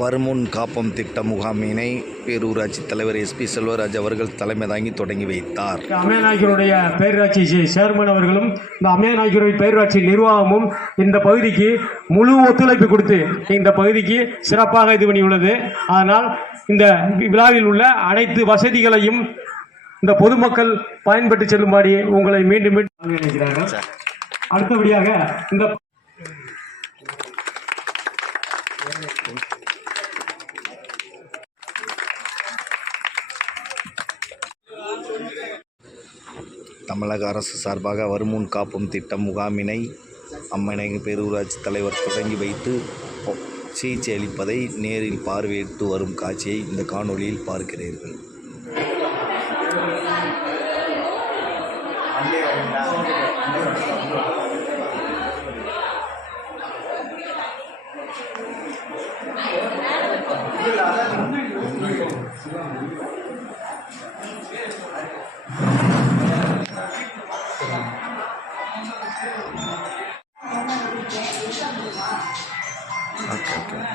வருமுன் காப்போம் திட்ட முகாமினை பேரூராட்சி தலைவர் SP செல்வராஜ் அவர்கள் தலைமை தாங்கி தொடங்கி வைத்தார். அம்மையநாயக்கருடைய பேரூராட்சி சேர்மன் அவர்களும் இந்த அம்மையநாயக்கருடைய பேரூராட்சி நிர்வாகமும் இந்த பகுதிக்கு முழு ஒத்துழைப்பு கொடுத்து இந்த பகுதிக்கு சிறப்பாக இது பண்ணியுள்ளது. அதனால் இந்த விழாவில் உள்ள அனைத்து வசதிகளையும் இந்த பொதுமக்கள் பயன்பட்டு செல்லும்படி உங்களை மீண்டும் மீண்டும் நினைக்கிறார்கள். அடுத்தபடியாக இந்த தமிழக அரசு சார்பாக வருமுன் காப்போம் திட்ட முகாமினை அம்மையநாயக்கர் பேரூராட்சி தலைவர் தொடங்கி வைத்து சிகிச்சை அளிப்பதை நேரில் பார்வையிட்டு வரும் காட்சியை இந்த காணொளியில் பார்க்கிறீர்கள். Okay.